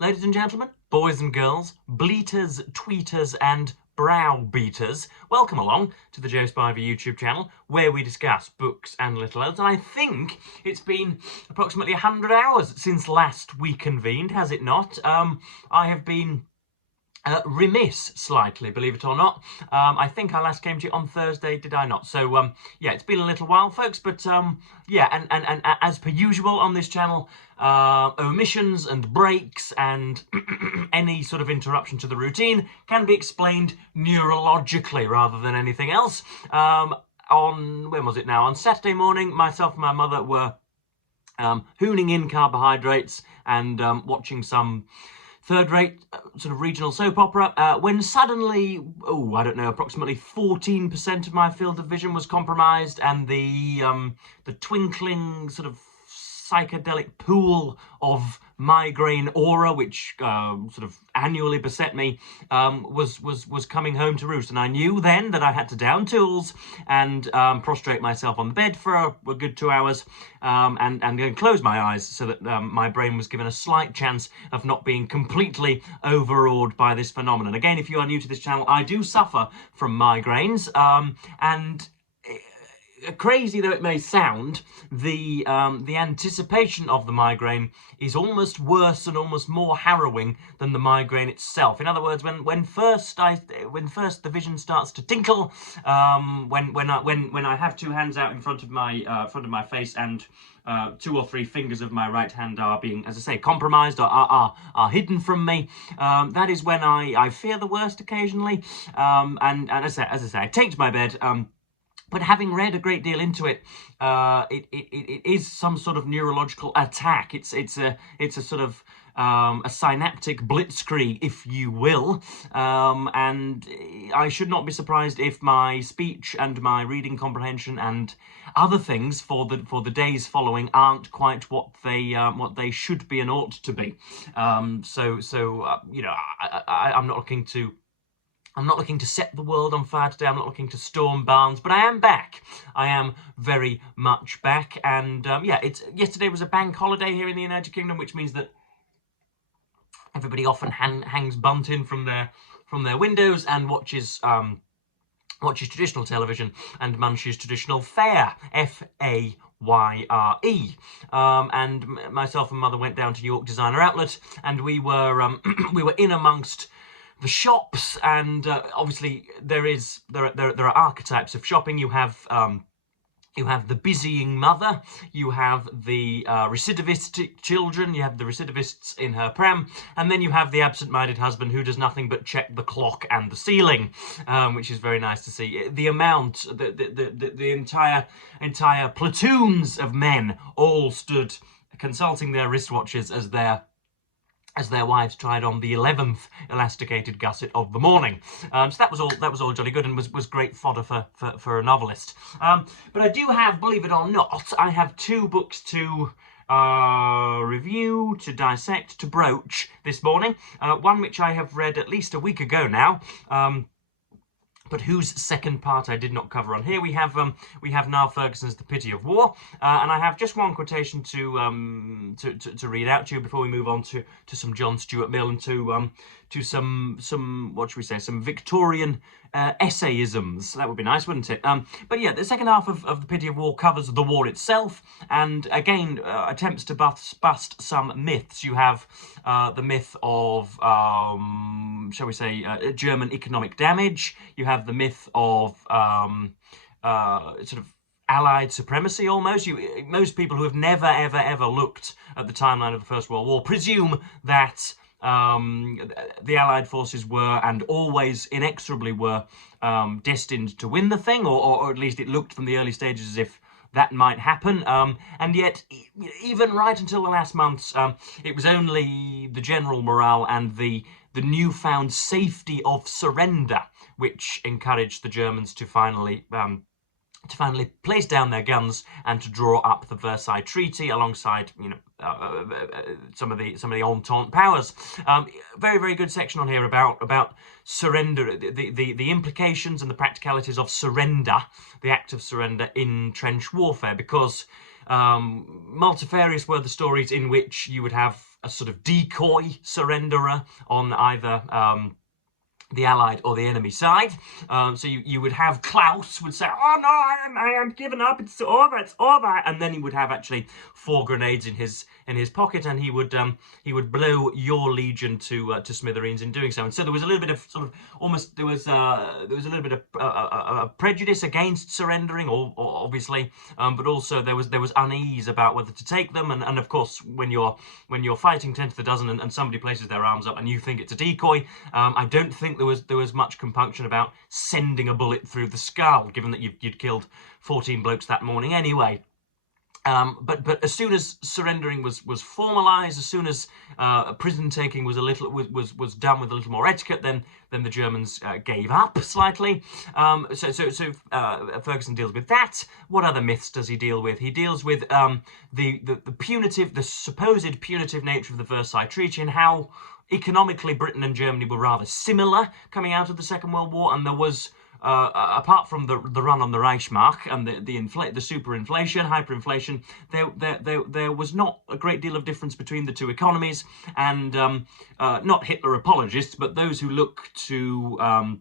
Ladies and gentlemen, boys and girls, bleaters, tweeters and browbeaters, welcome along to the Joe Spiver YouTube channel where we discuss books and little else. And I think it's been approximately 100 hours since last we convened, has it not? I have been remiss slightly, believe it or not. I think I last came to you on Thursday, did I not? So yeah, it's been a little while, folks, but yeah, and as per usual on this channel, omissions and breaks and any sort of interruption to the routine can be explained neurologically rather than anything else. When was it now? On Saturday morning, myself and my mother were hooning in carbohydrates and watching some third-rate sort of regional soap opera, when suddenly, I don't know, approximately 14% of my field of vision was compromised, and the twinkling sort of psychedelic pool of migraine aura, which sort of annually beset me, was coming home to roost. And I knew then that I had to down tools and prostrate myself on the bed for a good 2 hours, and then close my eyes so that my brain was given a slight chance of not being completely overawed by this phenomenon. Again, if you are new to this channel, I do suffer from migraines, and crazy though it may sound, the anticipation of the migraine is almost worse and almost more harrowing than the migraine itself. In other words, when first the vision starts to tinkle, when I have two hands out in front of my face and 2 or 3 fingers of my right hand are being, as I say, compromised or are hidden from me, that is when I fear the worst occasionally. And as I say, I take to my bed. But having read a great deal into it, it is some sort of neurological attack. It's a sort of a synaptic blitzkrieg, if you will, and I should not be surprised if my speech and my reading comprehension and other things for the days following aren't quite what they should be and ought to be. You know, I'm not looking to set the world on fire today. I'm not looking to storm barns, but I am back. I am very much back. And yeah, yesterday was a bank holiday here in the United Kingdom, which means that everybody often hangs bunting from their windows and watches traditional television and munches traditional fare, F-A-Y-R-E. And myself and mother went down to York Designer Outlet, and we were we were in amongst the shops, and obviously there are archetypes of shopping. You have the busying mother, you have the recidivistic children, you have the recidivists in her pram, and then you have the absent-minded husband who does nothing but check the clock and the ceiling, which is very nice to see. The amount, the entire platoons of men all stood consulting their wristwatches as their wives tried on the 11th elasticated gusset of the morning. So that was all jolly good and was great fodder for a novelist. But I do have, believe it or not, I have 2 books to review, to dissect, to broach this morning. One which I have read at least a week ago now, but whose second part I did not cover on here. We have Niall Ferguson's The Pity of War, and I have just one quotation to read out to you before we move on to some John Stuart Mill and to some what should we say, some Victorian essayisms. That would be nice, wouldn't it? But yeah, the second half of The Pity of War covers the war itself, and again attempts to bust some myths. You have the myth of, shall we say, German economic damage. You have the myth of sort of Allied supremacy, almost. Most people who have never, ever looked at the timeline of the First World War presume that the Allied forces were, and always inexorably were, destined to win the thing, or at least it looked from the early stages as if that might happen, and yet, even right until the last months, it was only the general morale and the newfound safety of surrender which encouraged the Germans to finally place down their guns and to draw up the Versailles Treaty alongside, you know, some of the Entente powers. Very, very good section on here about surrender, the implications and the practicalities of surrender, the act of surrender in trench warfare, because multifarious were the stories in which you would have sort of decoy surrenderer on either the Allied or the enemy side. So you would have Klaus would say, "Oh no, I am given up. It's over," and then he would have actually 4 grenades in his pocket, and he would blow your legion to smithereens in doing so. And so there was a little bit of sort of almost there was a little bit of prejudice against surrendering, or obviously, but also there was unease about whether to take them. And of course, when you're fighting 10 to the dozen and somebody places their arms up and you think it's a decoy, I don't think there was much compunction about sending a bullet through the skull, given that you'd killed 14 blokes that morning anyway. But as soon as surrendering was formalised, as soon as prison taking was was done with a little more etiquette, then the Germans gave up slightly. So Ferguson deals with that. What other myths does he deal with? He deals with the supposed punitive nature of the Versailles Treaty, and how economically Britain and Germany were rather similar coming out of the Second World War, and there was, apart from the run on the Reichsmark and the superinflation, hyperinflation, there was not a great deal of difference between the two economies. And not Hitler apologists, but those who look to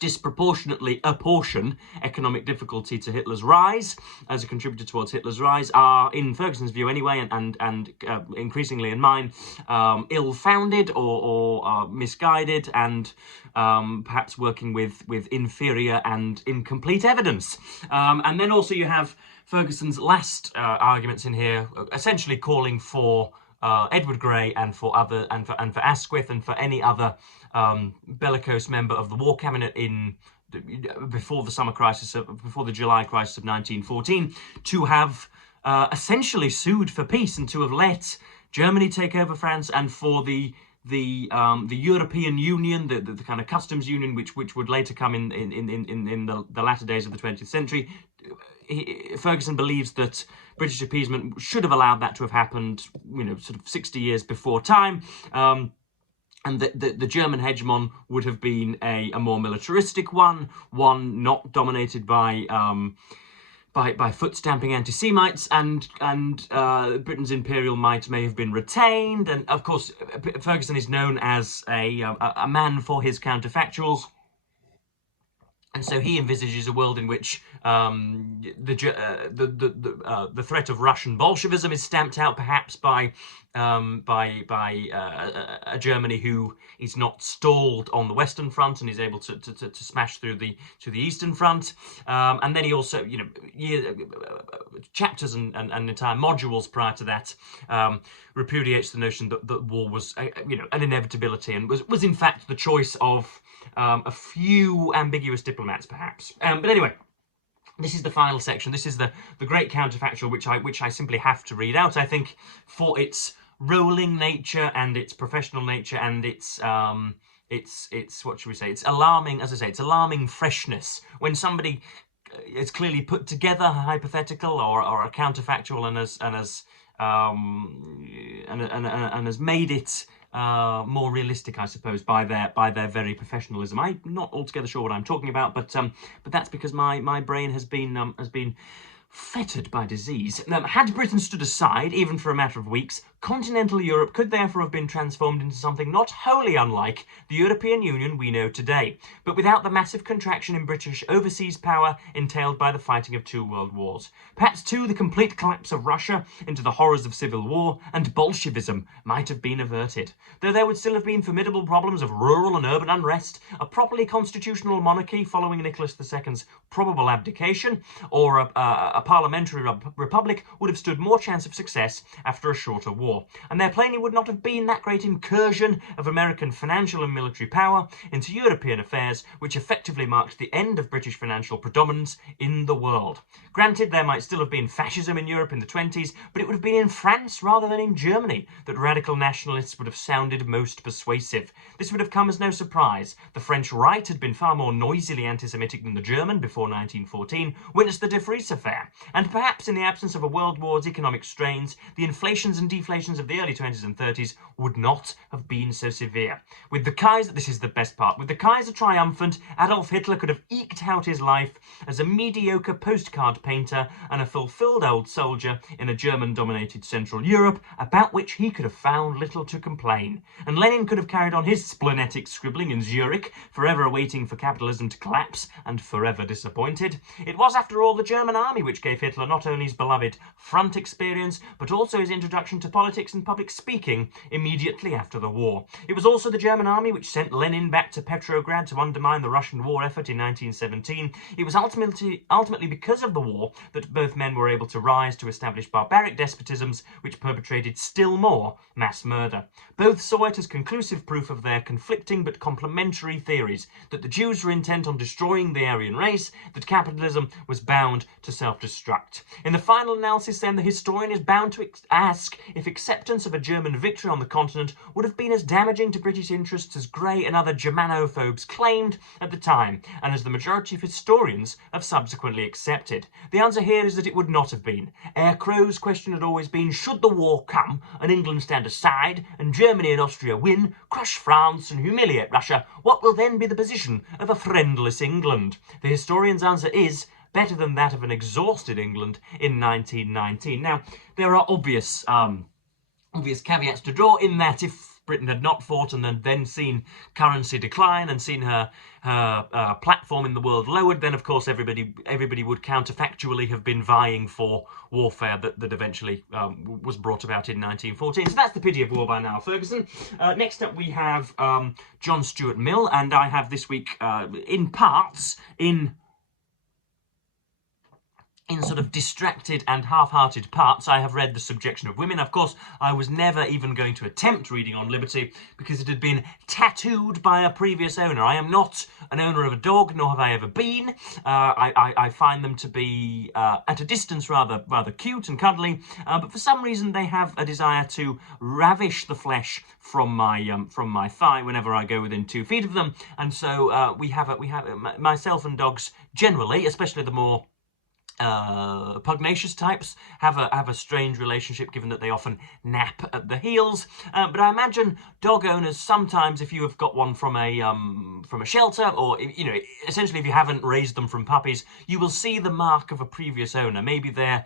disproportionately apportion economic difficulty to Hitler's rise as a contributor towards Hitler's rise are, in Ferguson's view anyway, and increasingly in mine, ill-founded or misguided, and perhaps working with inferior and incomplete evidence. And then also you have Ferguson's last arguments in here, essentially calling for Edward Grey and for Asquith and for any other bellicose member of the War Cabinet before the summer crisis, before the July crisis of 1914, to have essentially sued for peace and to have let Germany take over France, and for the European Union, the kind of customs union, which would later come in the latter days of the 20th century. Ferguson believes that British appeasement should have allowed that to have happened, sort of 60 years before time. And the German hegemon would have been a more militaristic one not dominated by foot-stamping anti-Semites, and Britain's imperial might may have been retained. And of course, Ferguson is known as a man for his counterfactuals. And so he envisages a world in which the threat of Russian Bolshevism is stamped out, perhaps by a Germany who is not stalled on the Western Front and is able to smash through to the Eastern Front. And then he also, chapters and entire modules prior to that repudiates the notion that war was an inevitability, and was in fact the choice of a few ambiguous diplomats, perhaps. But anyway, this is the final section. This is the great counterfactual, which I simply have to read out. I think for its rolling nature and its professional nature and its what should we say? It's alarming, as I say, it's alarming freshness when somebody is clearly put together a hypothetical or a counterfactual and has made it more realistic, I suppose, by their very professionalism. I'm not altogether sure what I'm talking about, but that's because my brain has been fettered by disease. Had Britain stood aside, even for a matter of weeks, continental Europe could therefore have been transformed into something not wholly unlike the European Union we know today, but without the massive contraction in British overseas power entailed by the fighting of 2 world wars. Perhaps, too, the complete collapse of Russia into the horrors of civil war and Bolshevism might have been averted, though there would still have been formidable problems of rural and urban unrest, a properly constitutional monarchy following Nicholas II's probable abdication, or a parliamentary republic would have stood more chance of success after a shorter war. And there plainly would not have been that great incursion of American financial and military power into European affairs, which effectively marked the end of British financial predominance in the world. Granted, there might still have been fascism in Europe in the 20s, but it would have been in France rather than in Germany that radical nationalists would have sounded most persuasive. This would have come as no surprise. The French right had been far more noisily anti-Semitic than the German before 1914, witness the De Vries affair. And perhaps in the absence of a world war's economic strains, the inflations and deflations conditions of the early 20s and 30s would not have been so severe. With the Kaiser, this is the best part, with the Kaiser triumphant, Adolf Hitler could have eked out his life as a mediocre postcard painter and a fulfilled old soldier in a German-dominated Central Europe, about which he could have found little to complain. And Lenin could have carried on his splenetic scribbling in Zurich, forever waiting for capitalism to collapse and forever disappointed. It was, after all, the German army which gave Hitler not only his beloved front experience, but also his introduction to politics and public speaking immediately after the war. It was also the German army which sent Lenin back to Petrograd to undermine the Russian war effort in 1917. It was ultimately because of the war that both men were able to rise to establish barbaric despotisms which perpetrated still more mass murder. Both saw it as conclusive proof of their conflicting but complementary theories, that the Jews were intent on destroying the Aryan race, that capitalism was bound to self-destruct. In the final analysis, then, the historian is bound to ask if acceptance of a German victory on the continent would have been as damaging to British interests as Grey and other Germanophobes claimed at the time, and as the majority of historians have subsequently accepted. The answer here is that it would not have been. Eyre Crow's question had always been, should the war come and England stand aside and Germany and Austria win, crush France and humiliate Russia, what will then be the position of a friendless England? The historian's answer is better than that of an exhausted England in 1919. Now, there are obvious caveats to draw in that if Britain had not fought and then seen currency decline and seen her platform in the world lowered, then of course everybody would counterfactually have been vying for warfare that eventually was brought about in 1914. So that's the pity of war by Niall Ferguson. Next up we have John Stuart Mill, and I have this week in parts, in sort of distracted and half-hearted parts, I have read The Subjection of Women. Of course, I was never even going to attempt reading On Liberty because it had been tattooed by a previous owner. I am not an owner of a dog, nor have I ever been. I find them to be, at a distance, rather cute and cuddly, but for some reason they have a desire to ravish the flesh from my thigh whenever I go within 2 feet of them, and so we have myself and dogs generally, especially the more pugnacious types, have a strange relationship, given that they often nap at the heels. But I imagine dog owners sometimes, if you have got one from a shelter, or essentially if you haven't raised them from puppies, you will see the mark of a previous owner. Maybe they're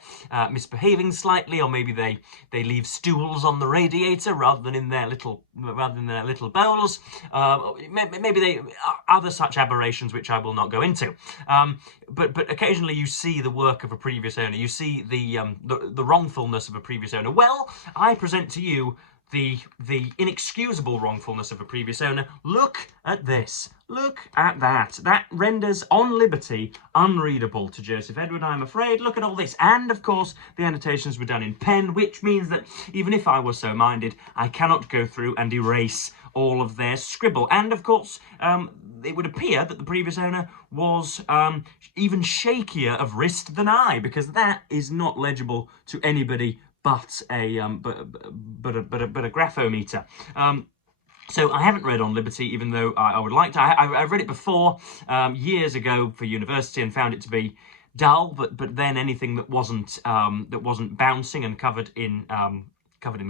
misbehaving slightly, or maybe they leave stools on the radiator rather than in their little bowls. Maybe they other such aberrations which I will not go into. But occasionally you see the work of a previous owner. You see the wrongfulness of a previous owner. Well, I present to you the inexcusable wrongfulness of a previous owner. Look at this. Look at that. That renders On Liberty unreadable to Joseph Edward, I'm afraid. Look at all this. And, of course, the annotations were done in pen, which means that even if I was so minded, I cannot go through and erase all of their scribble. And, of course, it would appear that the previous owner was even shakier of wrist than I, because that is not legible to anybody but a graphometer. So I haven't read On Liberty, even though I would like to. I've read it before, years ago for university, and found it to be dull. But then anything that wasn't bouncing and covered in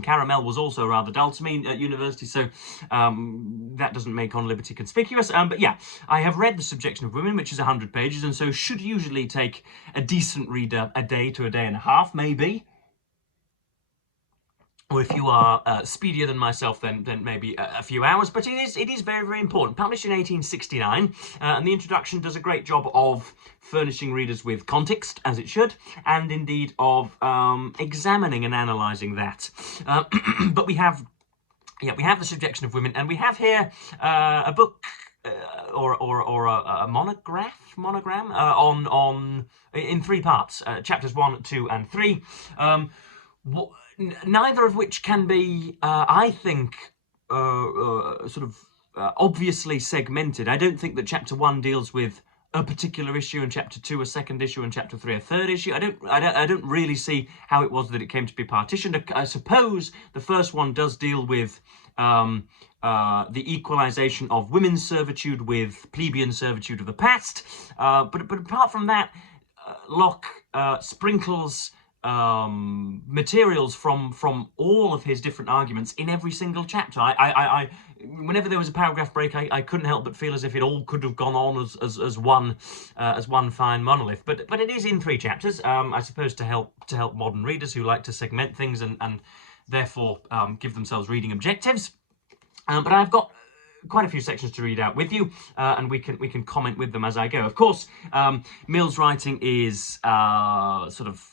caramel was also rather dull to me at university. So that doesn't make On Liberty conspicuous. But yeah, I have read The Subjection of Women, which is 100 pages, and so should usually take a decent reader a day to a day and a half, maybe. Or if you are speedier than myself, then maybe a few hours. But it is very, very important. Published in 1869, and the introduction does a great job of furnishing readers with context, as it should, and indeed of examining and analysing that. But we have The Subjection of Women, and we have here a book or a monogram on in 3 parts, chapters 1, 2, and 3. Neither of which can be, I think, obviously segmented. I don't think that chapter 1 deals with a particular issue, and chapter 2 a second issue, and chapter 3 a third issue. I don't really see how it was that it came to be partitioned. I suppose the first one does deal with the equalisation of women's servitude with plebeian servitude of the past. But apart from that, Locke sprinkles materials from all of his different arguments in every single chapter. Whenever there was a paragraph break, I couldn't help but feel as if it all could have gone on as one fine monolith. But it is in 3 chapters, I suppose, to help modern readers who like to segment things and therefore give themselves reading objectives. But I've got quite a few sections to read out with you, and we can comment with them as I go. Of course, Mill's writing is sort of,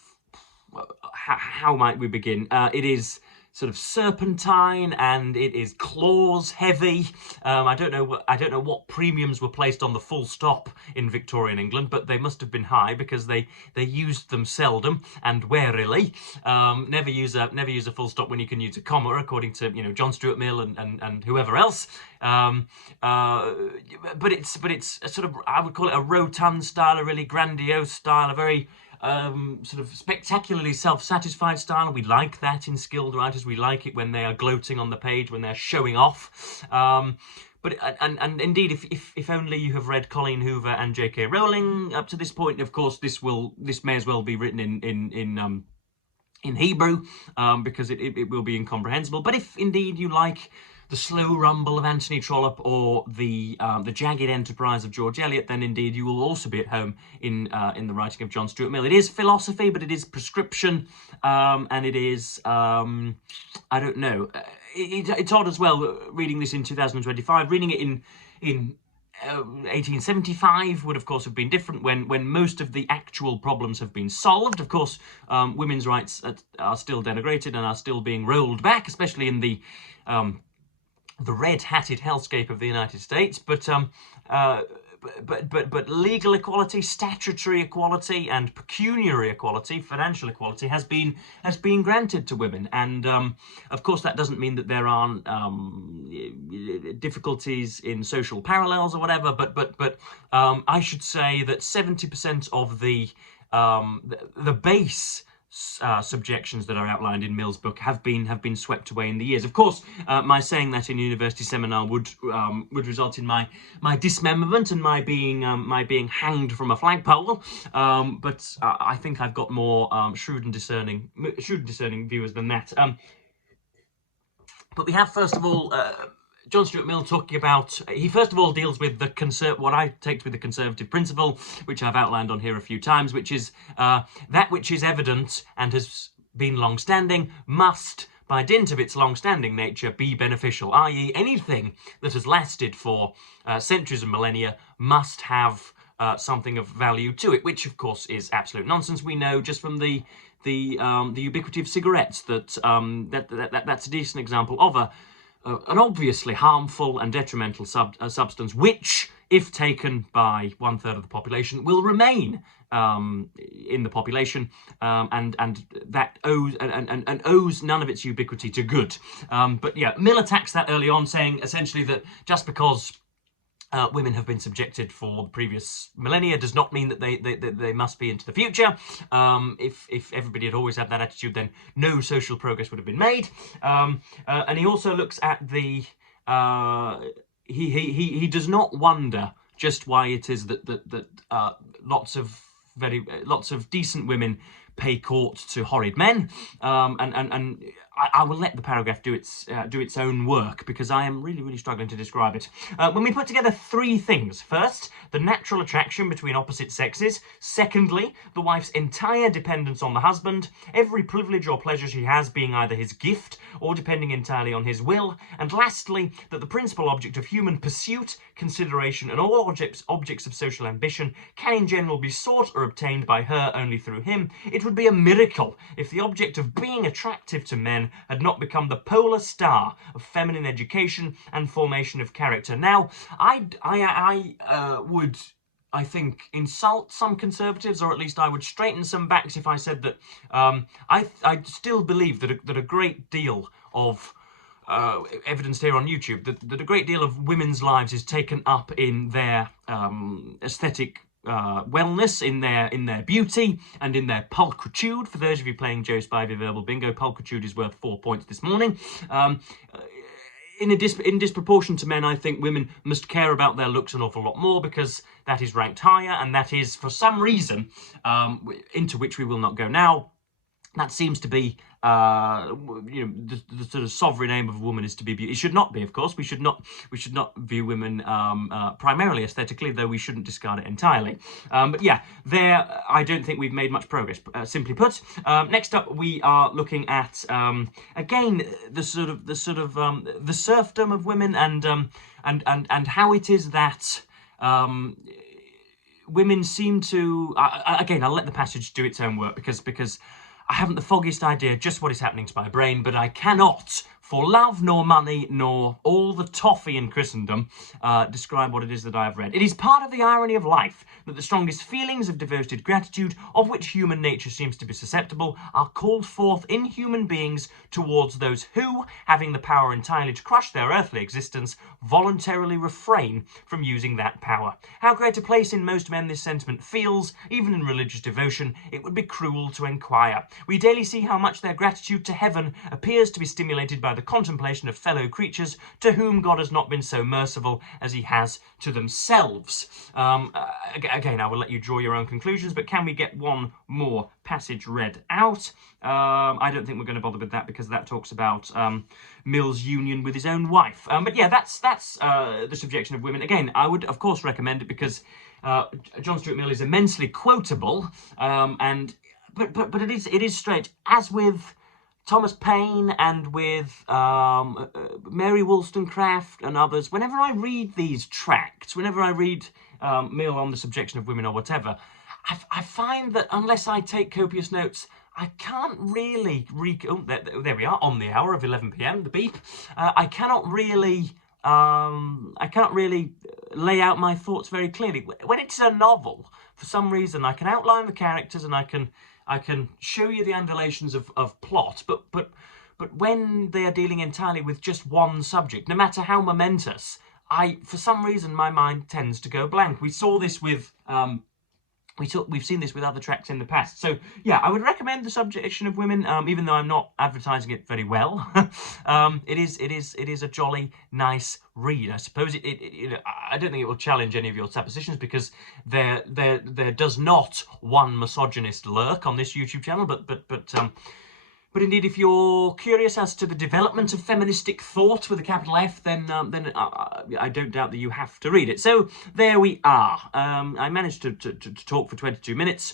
how might we begin? It is sort of serpentine, and it is clause heavy. I don't know what premiums were placed on the full stop in Victorian England, but they must have been high because they used them seldom and warily. Never use a full stop when you can use a comma, according to John Stuart Mill and whoever else. But it's a sort of, I would call it a rotund style, a really grandiose style, a very sort of spectacularly self-satisfied style. We like that in skilled writers. We like it when they are gloating on the page, when they're showing off. But indeed, if only you have read Colleen Hoover and J.K. Rowling up to this point, of course, this may as well be written in Hebrew, because it will be incomprehensible. But if indeed you like the slow rumble of Anthony Trollope or the jagged enterprise of George Eliot, then indeed you will also be at home in the writing of John Stuart Mill. It is philosophy, but it is prescription, and it is I don't know. It's odd as well reading this in 2025. Reading it in 1875 would of course have been different, when most of the actual problems have been solved. Of course, women's rights are still denigrated and are still being rolled back, especially in the red-hatted hellscape of the United States, but legal equality, statutory equality, and pecuniary equality, financial equality, has been granted to women. And of course, that doesn't mean that there aren't difficulties in social parallels or whatever. But I should say that 70% of the base subjections that are outlined in Mill's book have been swept away in the years. Of course, my saying that in a university seminar would result in my dismemberment and my being hanged from a flagpole. But I think I've got more shrewd and discerning viewers than that. But we have, first of all, John Stuart Mill talking about, he first of all deals with what I take to be the conservative principle, which I've outlined on here a few times, which is that which is evident and has been long-standing must, by dint of its long-standing nature, be beneficial, i.e. anything that has lasted for centuries and millennia must have something of value to it, which of course is absolute nonsense. We know just from the ubiquity of cigarettes that that's a decent example of an obviously harmful and detrimental substance, which, if taken by 1/3 of the population, will remain in the population, and that owes none of its ubiquity to good. But yeah, Mill attacks that early on, saying essentially that just because women have been subjected for the previous millennia does not mean that they must be into the future. If everybody had always had that attitude, then no social progress would have been made. And he also looks at the he does not wonder just why it is that lots of decent women pay court to horrid men, and I will let the paragraph do its own work, because I am really struggling to describe it. When we put together 3 things: first, the natural attraction between opposite sexes; secondly, the wife's entire dependence on the husband, every privilege or pleasure she has being either his gift or depending entirely on his will; and lastly, that the principal object of human pursuit, consideration, and all objects of social ambition can in general be sought or obtained by her only through him. It would be a miracle if the object of being attractive to men had not become the polar star of feminine education and formation of character. Now, I would, I think, insult some conservatives, or at least I would straighten some backs if I said that I still believe that a great deal of evidenced here on YouTube, that a great deal of women's lives is taken up in their aesthetic wellness, in their beauty, and in their pulchritude. For those of you playing Joe Spivey Verbal Bingo, pulchritude is worth 4 points this morning. In disproportion to men, I think women must care about their looks an awful lot more, because that is ranked higher, and that is, for some reason, into which we will not go now, that seems to be, the sort of sovereign aim of a woman is to be beautiful. It should not be, of course. We should not view women primarily aesthetically, though we shouldn't discard it entirely. But yeah, there, I don't think we've made much progress. Simply put, next up we are looking at again the serfdom of women and how it is that women seem to. Again, I'll let the passage do its own work because I haven't the foggiest idea just what is happening to my brain, but I cannot, for love nor money nor all the toffee in Christendom, describe what it is that I have read. It is part of the irony of life that the strongest feelings of devoted gratitude, of which human nature seems to be susceptible, are called forth in human beings towards those who, having the power entirely to crush their earthly existence, voluntarily refrain from using that power. How great a place in most men this sentiment feels, even in religious devotion, it would be cruel to enquire. We daily see how much their gratitude to heaven appears to be stimulated by the contemplation of fellow creatures to whom God has not been so merciful as he has to themselves. Again, I will let you draw your own conclusions, but can we get one more passage read out? I don't think we're going to bother with that because that talks about Mill's union with his own wife. But yeah, that's the Subjection of Women. Again, I would, of course, recommend it because John Stuart Mill is immensely quotable, but it is straight, as with Thomas Paine and with Mary Wollstonecraft and others. Whenever I read these tracts, whenever I read Mill on the Subjection of Women or whatever, I find that unless I take copious notes, I can't really there we are, on the hour of 11 p.m, the beep. I cannot really lay out my thoughts very clearly. When it's a novel, for some reason, I can outline the characters and I can show you the undulations of plot, but when they are dealing entirely with just one subject, no matter how momentous, for some reason my mind tends to go blank. We saw this with we've seen this with other tracks in the past. So yeah, I would recommend the Subjection of Women, even though I'm not advertising it very well. It is a jolly nice read. I suppose I don't think it will challenge any of your suppositions because there does not one misogynist lurk on this YouTube channel, but indeed, if you're curious as to the development of feministic thought with a capital F, then I don't doubt that you have to read it. So there we are. I managed to talk for 22 minutes,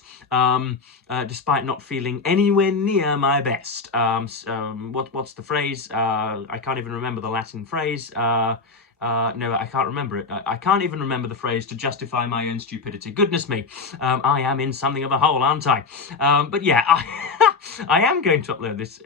despite not feeling anywhere near my best. What's the phrase? I can't even remember the Latin phrase. No, I can't remember it. I can't even remember the phrase to justify my own stupidity. Goodness me, I am in something of a hole, aren't I? But yeah, I am going to upload this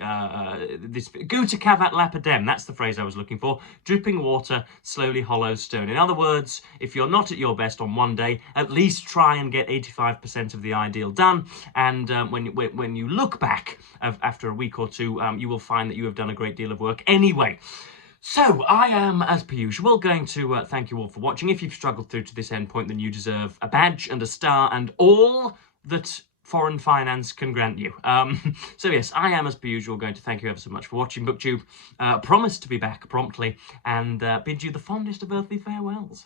Gutta cavat lapidem. That's the phrase I was looking for. Dripping water slowly hollows stone. In other words, if you're not at your best on one day, at least try and get 85% of the ideal done. And when you look back after a week or two, you will find that you have done a great deal of work anyway. So, I am, as per usual, going to thank you all for watching. If you've struggled through to this end point, then you deserve a badge and a star and all that foreign finance can grant you. So yes, I am, as per usual, going to thank you ever so much for watching BookTube. Promise to be back promptly and bid you the fondest of earthly farewells.